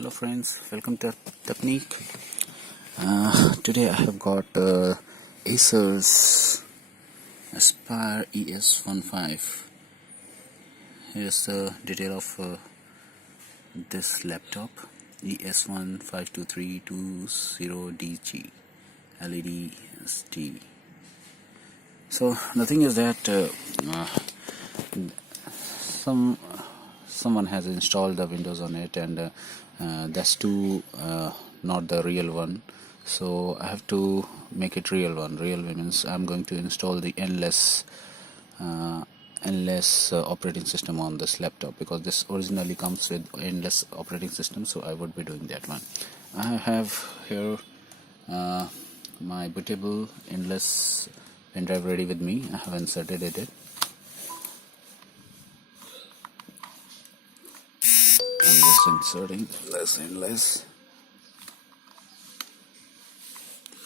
Hello friends, welcome to Technique. Today I have got Acer's Aspire ES15. Here's the detail of this laptop: ES152320DG LED ST. So the thing is that someone has installed the Windows on it, and that's too not the real one. So I have to make it real one. Real means I'm going to install the endless operating system on this laptop, because this originally comes with endless operating system. So I would be doing that one. I have here my bootable endless pen drive ready with me. I have inserted it. I'm just inserting less and less.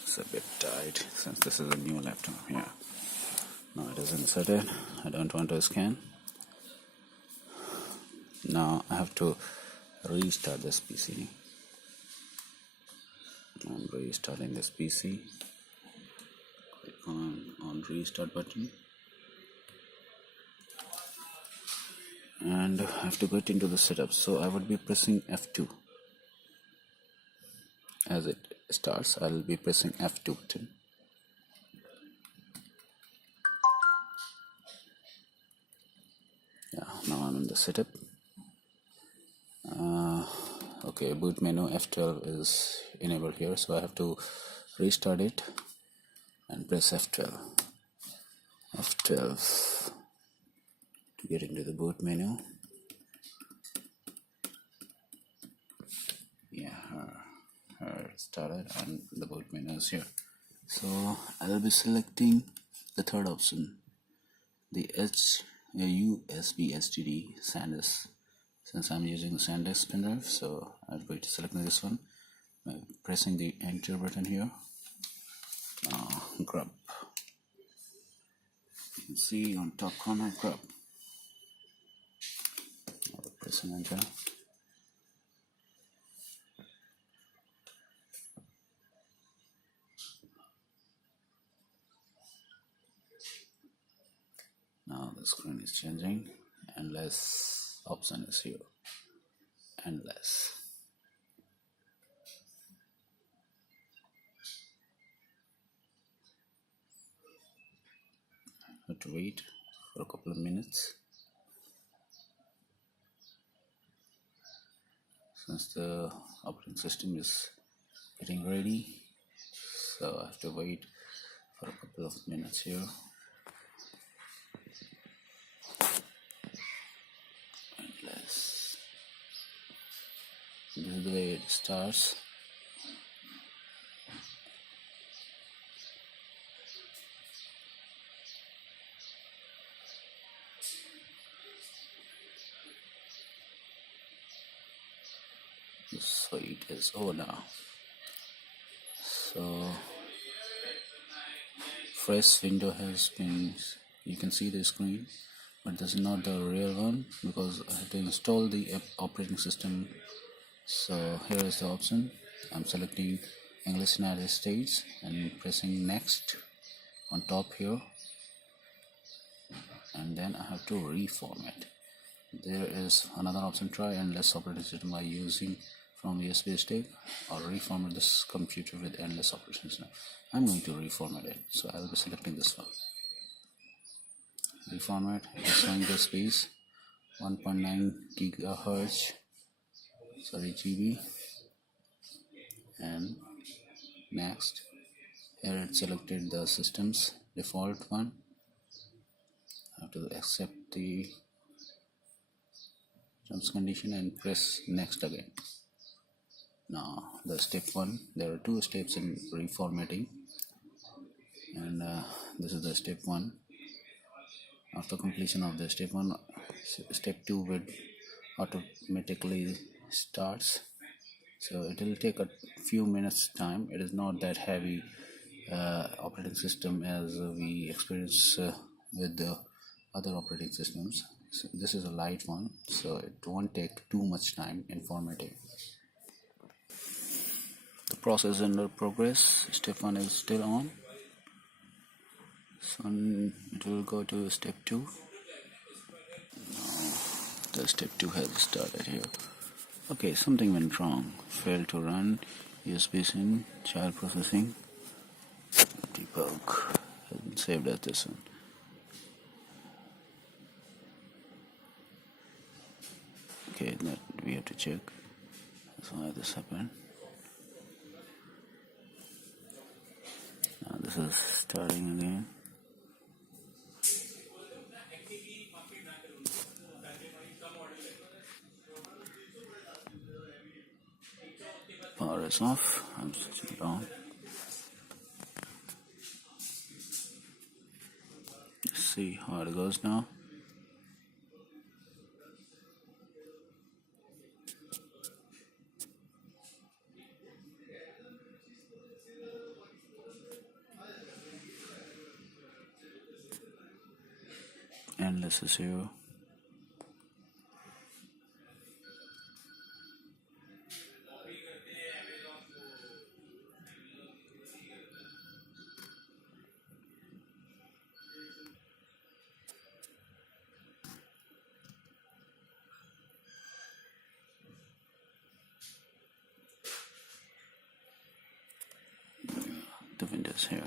It's a bit tight since this is a new laptop. Yeah. Now it is inserted. I don't want to scan. Now I have to restart this PC. I'm restarting this PC. Click on restart button. And I have to get into the setup. So I would be pressing F2. As it starts, I'll be pressing F2 button. Yeah, now I'm in the setup. Okay, boot menu F12 is enabled here, so I have to restart it and press F12 to get into the boot menu. Yeah, started, and the boot menu is here. So I'll be selecting the third option, the USB STD SanDisk. Since I'm using the SanDisk pen drive, so I'll be selecting this one by pressing the enter button here. Grub. You can see on top corner, grub. I'll press and enter. Now the screen is changing. Endless option is here. Endless. Have to wait for a couple of minutes since the operating system is getting ready. So I have to wait for a couple of minutes here. Endless. This is the way it starts. This wait is over now. So fresh window has been, you can see the screen, but this is not the real one because I have to install the operating system. So here is the option. I'm selecting English United States and pressing next on top here, and then I have to reformat. There is another option: try endless operating system by using from USB stick, or reformat this computer with endless operating system. I'm going to reformat it, so I will be selecting this one. Reformat is showing the space 1.9 gigahertz, GB, and next. Here it selected the system's default one. I have to accept the terms condition and press next again. Now the step 1, there are 2 steps in reformatting, and this is the step 1. After completion of the step 1, step 2 will automatically starts. So it will take a few minutes time. It is not that heavy operating system as we experience with the other operating systems. So this is a light one, so it won't take too much time in formatting. The process under progress. Step 1 is still on. So it will go to step 2. The step 2 has started here. Okay, something went wrong. Failed to run. USB in child processing. Debug. Hasn't saved as this one. Okay, that we have to check. That's why this happened. Now this is starting again. Power is off. I'm switching it on. Let's see how it goes now. Endless is here. The Windows here.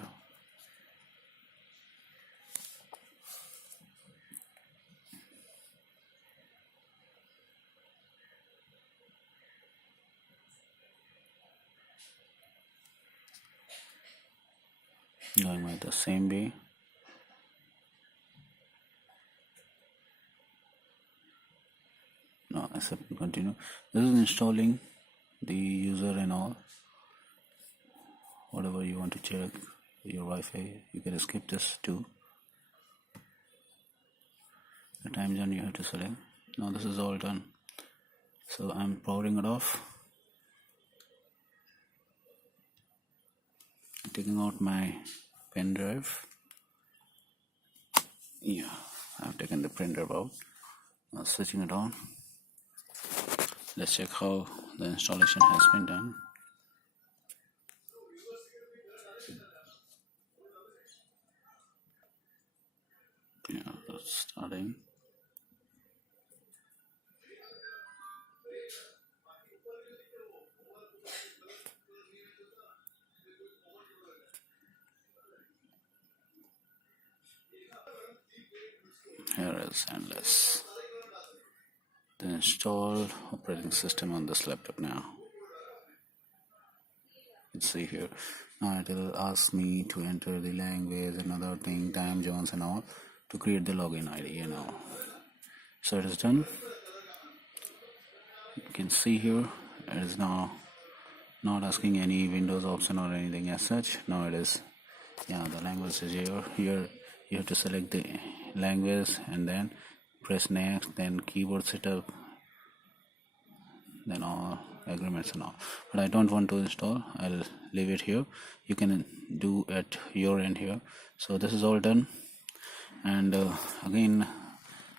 Going by the same way. No, accept and continue. This is installing the user and all. Whatever you want to check your Wi-Fi, you can skip this too. The time zone you have to select. Now this is all done. So I'm powering it off. Taking out my pen drive. Yeah, I've taken the pen drive out. Now switching it on. Let's check how the installation has been done. Yeah, that's starting. Here is Endless. Then install operating system on this laptop now. Let's see here. Now it will ask me to enter the language and other thing, time zones and all, to create the login ID and all. So it is done. You can see here it is now not asking any Windows option or anything as such. Now it is, yeah, the language is here. Here you have to select the language and then press next, then keyboard setup, then all agreements and all. But I don't want to install. I'll leave it here. You can do at your end here. So this is all done. And again,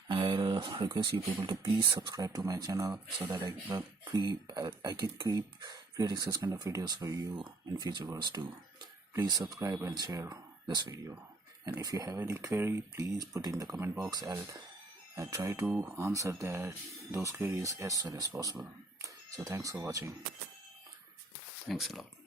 I'll request you people to please subscribe to my channel so that I can keep creating such kind of videos for you in future ones too. Please subscribe and share this video. And if you have any query, please put in the comment box. I'll try to answer those queries as soon as possible. So thanks for watching. Thanks a lot.